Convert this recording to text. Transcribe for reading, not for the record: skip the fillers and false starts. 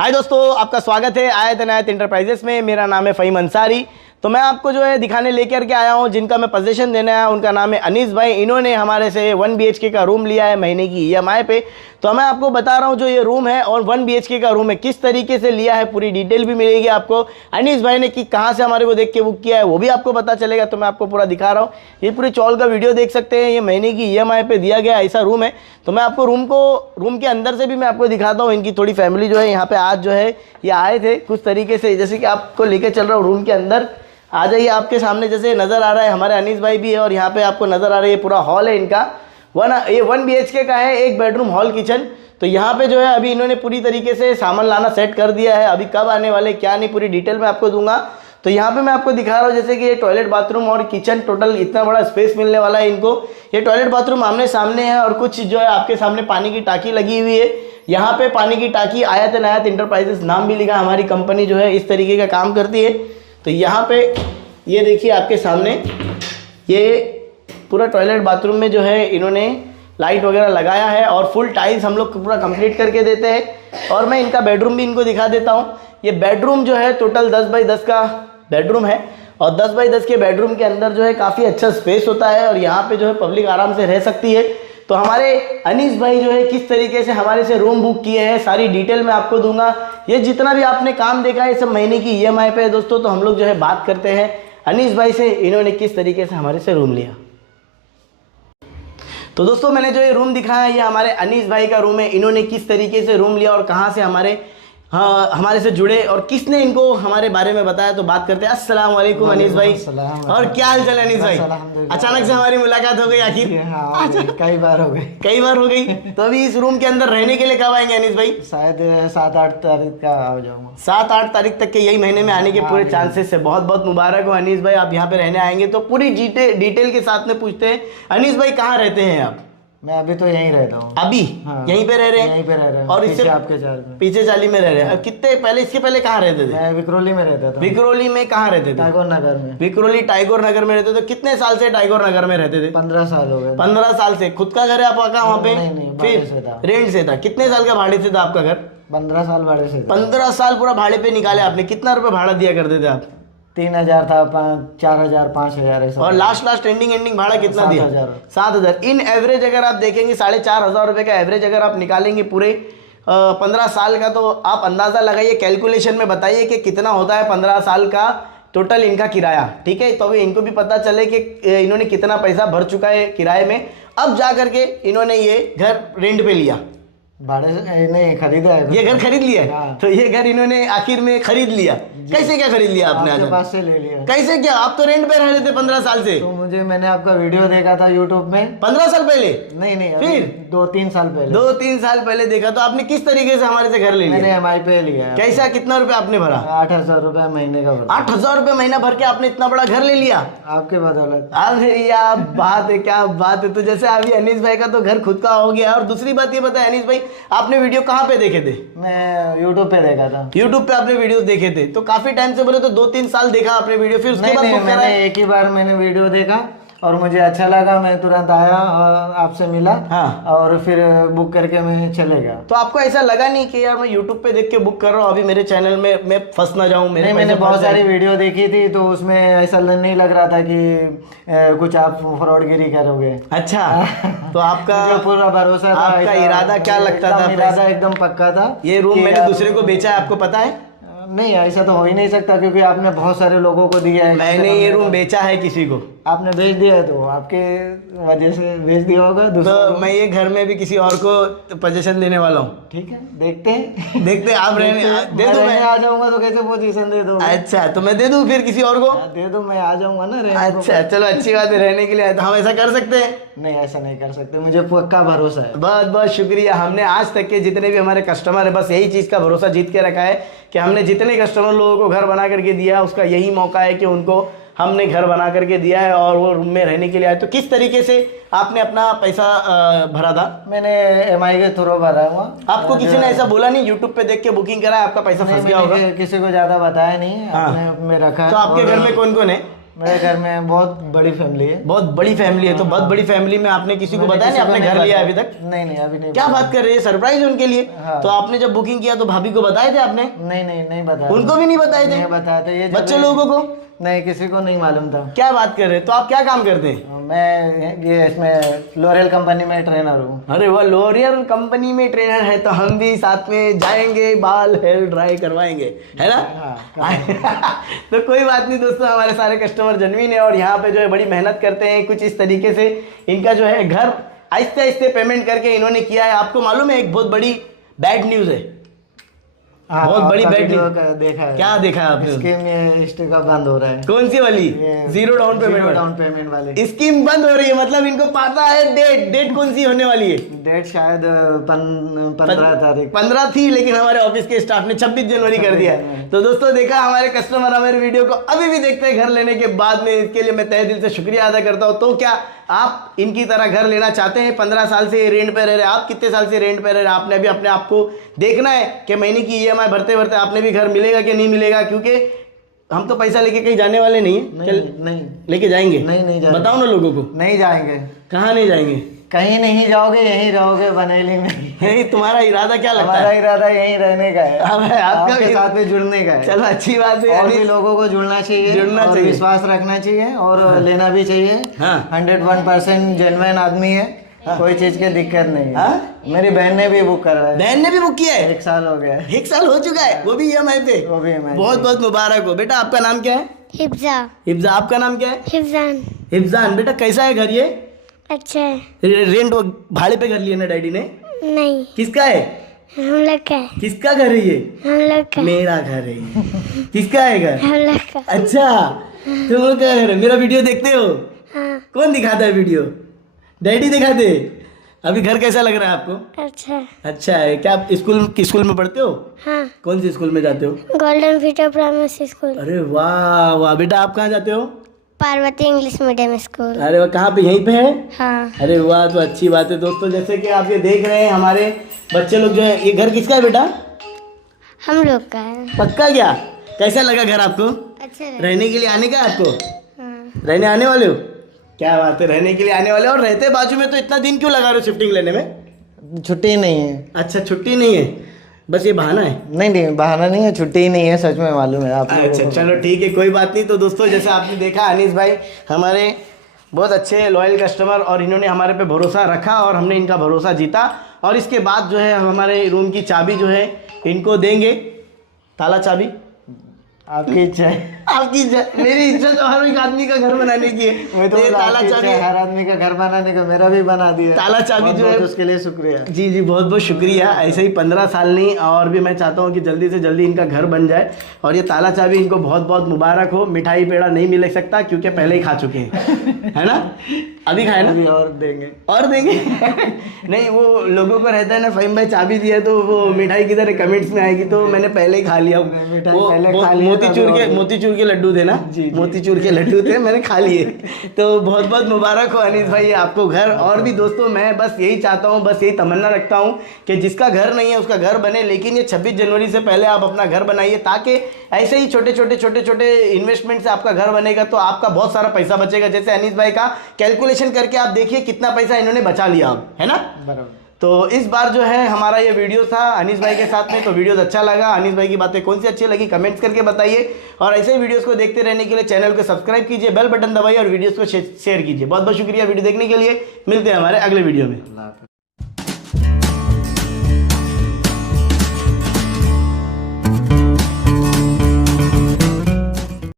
हाय दोस्तों, आपका स्वागत है आयत अनायत इंटरप्राइजेस में। मेरा नाम है फ़हीम अंसारी। तो मैं आपको जो है दिखाने लेकर के आया हूँ, जिनका मैं पोजीशन देना है। उनका नाम है अनीस भाई। इन्होंने हमारे से 1 BHK का रूम लिया है महीने की EMI पे। तो मैं आपको बता रहा हूँ जो ये रूम है और 1 BHK का रूम है किस तरीके से लिया है, पूरी डिटेल भी मिलेगी आपको। अनीस भाई ने कि कहाँ से हमारे को देख के बुक किया है वो भी आपको पता चलेगा। तो मैं आपको पूरा दिखा रहा हूँ। ये पूरी चौल का वीडियो देख सकते हैं। ये महीने की EMI पे दिया गया ऐसा रूम है। तो मैं आपको रूम के अंदर से भी मैं आपको दिखाता हूँ। इनकी थोड़ी फैमिली जो है यहाँ पे आज जो है ये आए थे कुछ तरीके से, जैसे कि आपको लेके चल रहा हूँ रूम के अंदर। आ जाइए, आपके सामने जैसे नज़र आ रहा है हमारे अनीस भाई भी है और यहाँ पे आपको नज़र आ रहा है ये पूरा हॉल है इनका। ये 1 BHK का है, 1 बेडरूम हॉल किचन। तो यहाँ पे जो है अभी इन्होंने पूरी तरीके से सामान लाना सेट कर दिया है। अभी कब आने वाले क्या नहीं पूरी डिटेल में आपको दूंगा। तो यहाँ पे मैं आपको दिखा रहा हूँ जैसे कि ये टॉयलेट बाथरूम और किचन, टोटल इतना बड़ा स्पेस मिलने वाला है इनको। ये टॉयलेट बाथरूम आमने सामने है और कुछ जो है आपके सामने पानी की टाकी लगी हुई है। यहाँ पे पानी की टाकी आयत अनायत इंटरप्राइजेस नाम भी लिखा, हमारी कंपनी जो है इस तरीके का काम करती है। तो यहाँ पे ये देखिए आपके सामने ये पूरा टॉयलेट बाथरूम में जो है इन्होंने लाइट वगैरह लगाया है और फुल टाइल्स हम लोग पूरा कंप्लीट करके देते हैं। और मैं इनका बेडरूम भी इनको दिखा देता हूँ। ये बेडरूम जो है टोटल 10 बाई 10 का बेडरूम है और 10 बाई 10 के बेडरूम के अंदर जो है काफ़ी अच्छा स्पेस होता है और यहाँ पे जो है पब्लिक आराम से रह सकती है। तो हमारे अनीस भाई जो है किस तरीके से हमारे से रूम बुक किए हैं सारी डिटेल मैं आपको दूंगा। ये जितना भी आपने काम देखा है सब महीने की EMI पे है दोस्तों। तो हम लोग जो है बात करते हैं अनीस भाई से, इन्होंने किस तरीके से हमारे से रूम लिया। तो दोस्तों मैंने जो ये रूम दिखाया ये हमारे अनीस भाई का रूम है। इन्होंने किस तरीके से रूम लिया और कहाँ से हमारे से जुड़े और किसने इनको हमारे बारे में बताया, तो बात करते हैं। अस्सलाम वालेकुम अनीस भाई। और क्या हाल चाल है अनीस भाई? अचानक से हमारी मुलाकात हो गई आखिर। कई बार हो गई। तो अभी इस रूम के अंदर रहने के लिए कब आएंगे अनीस भाई? शायद 7-8 तारीख का आ जाऊंगा। 7-8 तारीख तक के यही महीने में आने के पूरे चांसेस है। बहुत बहुत मुबारक हो अनीस भाई, आप यहाँ पे रहने आएंगे। तो पूरी डिटेल के साथ में पूछते हैं अनीस भाई कहाँ रहते हैं आप? मैं अभी तो यहीं रहता हूँ। अभी यहीं पे रह रहे हैं? यहीं पे रह रहे हैं। और इससे आपके चाल में पीछे चाली में रह रहे हैं। कितने पहले, इसके पहले कहाँ रहते थे? मैं विक्रोली में रहता था। विक्रोली में कहाँ रहते थे? टैगोर नगर में। विक्रोली टैगोर नगर में रहते थे। कितने साल से टैगोर नगर में रहते थे? 15 साल हो गए। 15 साल से। खुद का घर है आपका वहाँ पे? नहीं, फिर रेंट से था। कितने साल का भाड़े से था आपका घर? 15 साल भाड़े से। 15 साल पूरा भाड़े पे निकाले आपने। कितना रुपए भाड़ा दिया करते थे आप? 3000 था, 4000, 5000 ऐसा। और लास्ट एंडिंग भाड़ा कितना दिया? 7000। इन एवरेज अगर आप देखेंगे 4500 रुपये का एवरेज अगर आप निकालेंगे पूरे 15 साल का, तो आप अंदाज़ा लगाइए, कैलकुलेशन में बताइए कि कितना होता है 15 साल का टोटल इनका किराया। ठीक है, तो अभी इनको भी पता चले कि इन्होंने कितना पैसा भर चुका है किराए में। अब जा करके इन्होंने ये घर रेंट पे लिया, भाड़े से नहीं खरीदा है। ये घर खरीद लिया है। हाँ। तो ये घर इन्होंने आखिर में खरीद लिया। कैसे क्या खरीद लिया आपने? आज पास से ले लिया। कैसे क्या? आप तो रेंट पे रह रहे थे 15 साल से। तो मैंने आपका वीडियो देखा था यूट्यूब में 15 साल पहले? नहीं, फिर 2-3 साल पहले। 2-3 साल पहले देखा। तो आपने किस तरीके से हमारे से घर ले लिया? मैंने EMI पे लिया। कैसा, कितना रुपए आपने भरा? 8000 रुपए महीने का भरा। 8000 रुपए महीना भर के आपने इतना बड़ा घर ले लिया आपके बदौलत। अरे क्या बात है, क्या बात है। तो जैसे अभी अनीस भाई का तो घर खुद का हो गया। और दूसरी बात ये बताया अनीस भाई, आपने वीडियो कहाँ पे देखे थे? मैं यूट्यूब पे देखा था। यूट्यूब पे आपने वीडियो देखे थे? तो काफी टाइम से बोले तो 2-3 साल देखा आपने वीडियो, फिर उसके बाद बुक करा? एक ही बार मैंने वीडियो देखा और मुझे अच्छा लगा, मैं तुरंत आया और आपसे मिला। हाँ। और फिर बुक करके मैं चले गया। तो आपको ऐसा लगा नहीं कि यार मैं यूट्यूब पे देख के बुक कर रहा हूँ, अभी मेरे चैनल में मैं फंस ना जाऊँ? मैंने बहुत सारी वीडियो देखी थी तो उसमें ऐसा नहीं लग रहा था कि कुछ आप फ्रॉडगिरी करोगे। अच्छा। तो आपका जो पूरा भरोसा था, आपका इरादा क्या लगता था? इरादा एकदम पक्का था। ये रूम मैंने दूसरे को बेचा है, आपको पता है? नहीं, ऐसा तो हो ही नहीं सकता क्योंकि आपने बहुत सारे लोगों को दिया है। मैंने ये रूम बेचा है किसी को। आपने बेच दिया है तो आपके वजह से बेच दिया होगा। तो मैं ये घर में भी किसी और को पोजीशन देने वाला हूँ। ठीक है, देखते हैं आप रहने दे दो। मैं आ जाऊंगा तो कैसे पोजीशन दे दो? अच्छा, तो मैं दे दूँ फिर किसी और को? दे दो, मैं आ जाऊंगा ना रहने। अच्छा चलो, अच्छी बात है, रहने के लिए आए तो हम ऐसा कर सकते हैं? नहीं, ऐसा नहीं कर सकते, मुझे पक्का भरोसा है। बहुत बहुत शुक्रिया। हमने आज तक के जितने भी हमारे कस्टमर है बस यही चीज़ का भरोसा जीत के रखा है कि हमने जितने कस्टमर लोगों को घर बना करके दिया उसका यही मौका है कि उनको हमने घर बना करके दिया है और वो रूम में रहने के लिए आए। तो किस तरीके से आपने अपना पैसा भरा था? मैंने EMI के थ्रू भरा हुआ। आपको किसी ने ऐसा बोला नहीं यूट्यूब पे देख के बुकिंग करा, आपका पैसा फंस गया होगा? किसी को ज्यादा बताया नहीं। हाँ। अपने में रखा। तो आपके घर में कौन कौन है? मेरे घर में बहुत बड़ी फैमिली है। बहुत बड़ी फैमिली है, तो बहुत बड़ी फैमिली में आपने किसी को बताया नहीं आपने घर लिया है अभी तक? नहीं अभी नहीं। क्या बात कर रहे हैं, सरप्राइज उनके लिए? हाँ। तो आपने जब बुकिंग किया तो भाभी को बताए थे आपने? नहीं बताया। उनको भी नहीं बताए थे? नहीं बताया था। ये बच्चे लोगों को नहीं, किसी को नहीं मालूम था। क्या बात कर रहे हैं? तो आप क्या काम करते हैं? मैं ये इसमें लोरियल कंपनी में ट्रेनर हूँ। अरे वाह, लोरियल कंपनी में ट्रेनर है, तो हम भी साथ में जाएंगे, बाल हेयर ड्राई करवाएंगे, है ना? तो कोई बात नहीं दोस्तों, हमारे सारे कस्टमर जेन्युइन है और यहाँ पे जो है बड़ी मेहनत करते हैं। कुछ इस तरीके से इनका जो है घर आहिस्ते आहिस्ते पेमेंट करके इन्होंने किया है। आपको मालूम है एक बहुत बड़ी बैड न्यूज़ है। हाँ, बहुत बड़ी बैड देखा है। क्या देखा है आपने? स्कीम ये स्टिका बंद हो रहा है। कौन सी वाली? जीरो डाउन पेमेंट वाली स्कीम बंद हो रही है। मतलब इनको पता है डेट कौन सी होने वाली है? डेट शायद 15 तारीख 15 थी, लेकिन हमारे ऑफिस के स्टाफ ने 26 जनवरी कर दिया। तो दोस्तों देखा, हमारे कस्टमर हमारे वीडियो को अभी भी देखते हैं घर लेने के बाद में। इसके लिए मैं तहे दिल से शुक्रिया अदा करता हूँ। तो क्या आप इनकी तरह घर लेना चाहते हैं? 15 साल से रेंट पे रह रहे, आप कितने साल से रेंट पे रह रहे? आपने भी अपने आप को देखना है कि महीने की EMI भरते भरते आपने भी घर मिलेगा कि नहीं मिलेगा, क्योंकि हम तो पैसा लेके कहीं जाने वाले नहीं है। नहीं लेके जाएंगे? नहीं जाएंगे। बताओ ना लोगों को। नहीं जाएंगे। कहाँ नहीं जाएंगे? कहीं नहीं जाओगे, यहीं रहोगे बनेली में। यही तुम्हारा इरादा क्या लगता हमारा है? इरादा यहीं रहने का है, आपका आपके भी साथ में जुड़ने का है। चलो अच्छी बात है। और भी लोगों को जुड़ना चाहिए, और विश्वास रखना चाहिए और लेना भी चाहिए। 101% जेन्युइन आदमी है, कोई चीज की दिक्कत नहीं है। मेरी बहन ने भी बुक करवाया। बहन ने भी बुक किया है? 1 साल हो गया। 1 साल हो चुका है, वो भी EMI पे? वो भी EMI। बहुत बहुत मुबारक हो बेटा। आपका नाम क्या है? हिफ्जा। हिफ्जा। आपका नाम क्या है? हिफ्जान। हिफ्जान। बेटा कैसा है घर ये? अच्छा है। रेंट भाड़े पे घर लिया ना डैडी ने? नहीं, किसका है? हम लोग का है। किसका घर है ये? हम लोग का। मेरा घर है ये। किसका है घर? हम लोग का। अच्छा, तुम लोग का घर है। मेरा वीडियो देखते हो? हाँ। कौन दिखाता है वीडियो? डैडी दिखाते। अभी घर कैसा लग रहा है आपको? अच्छा। अच्छा है। क्या आप स्कूल में पढ़ते हो? हाँ। कौन सी स्कूल में जाते हो? Golden Peter primary school. अरे वाह वाह। बेटा आप कहाँ जाते हो? Parvati English medium school. अरे वाह, कहाँ पे? यहीं पे है? हाँ। अरे वाह, तो अच्छी बात है दोस्तों। जैसे कि आप ये देख रहे हैं, हमारे बच्चे लोग जो है, ये घर किसका है बेटा? हम लोग का है। पक्का क्या? कैसा लगा घर आपको? अच्छा है। रहने के लिए आने का आपको? हाँ। रहने आने वाले हो? क्या बात है, रहने के लिए आने वाले हो। और रहते बाजू में, तो इतना दिन क्यों लगा रहे हो शिफ्टिंग लेने में? छुट्टी नहीं है। अच्छा, छुट्टी नहीं है, बस ये बहाना है? नहीं बहाना नहीं है, छुट्टी ही नहीं है, सच में मालूम है आप लोगों अच्छा को। चलो ठीक है, कोई बात नहीं। तो दोस्तों जैसे आपने देखा, अनीस भाई हमारे बहुत अच्छे लॉयल कस्टमर, और इन्होंने हमारे पे भरोसा रखा और हमने इनका भरोसा जीता। और इसके बाद जो है हम हमारे रूम की चाबी जो है इनको देंगे, ताला चाबी। आपकी इच्छा है। आपकी इच्छा? मेरी इच्छा तो हर एक आदमी का घर बनाने की है। मैं तो ये ताला आपकी इच्छा चाबी, है हर आदमी का घर बनाने का, मेरा भी बना दिया। ताला चाबी जो है उसके लिए शुक्रिया। जी जी, बहुत बहुत शुक्रिया। ऐसे ही 15 साल नहीं, और भी मैं चाहता हूँ कि जल्दी से जल्दी इनका घर बन जाए। और ये ताला चाबी इनको बहुत बहुत मुबारक हो। मिठाई पेड़ा नहीं मिल सकता क्योंकि पहले ही खा चुके हैं, है ना? अभी खाए ना? अभी और देंगे। और देंगे? नहीं, वो लोगों को रहता है ना, फहीम भाई चाबी दिया तो वो मिठाई किधर कमेंट्स में आएगी, तो मैंने पहले ही खा लिया। वो मोतीचूर के लड्डू थे ना? मोतीचूर के लड्डू थे, मैंने खा लिए। तो बहुत बहुत मुबारक हो अनीस भाई आपको घर। और भी दोस्तों मैं बस यही चाहता हूँ, बस यही तमन्ना रखता हूँ कि जिसका घर नहीं है उसका घर बने। लेकिन ये 26 जनवरी से पहले आप अपना घर बनाइए, ताकि ऐसे ही छोटे छोटे इन्वेस्टमेंट से आपका घर बनेगा तो आपका बहुत सारा पैसा बचेगा। जैसे अनीस भाई का कैलकुलेशन करके आप देखिए कितना पैसा इन्होंने बचा लिया अब, है ना? बराबर। तो इस बार जो है हमारा ये वीडियो था अनीस भाई के साथ में। तो वीडियोस अच्छा लगा, अनीस भाई की बातें कौन सी अच्छी लगी, कमेंट्स करके बताइए। और ऐसे ही वीडियोस को देखते रहने के लिए चैनल को सब्सक्राइब कीजिए, बेल बटन दबाइए और वीडियोस को शेयर कीजिए। बहुत बहुत शुक्रिया वीडियो देखने के लिए। मिलते हैं हमारे अगले वीडियो में।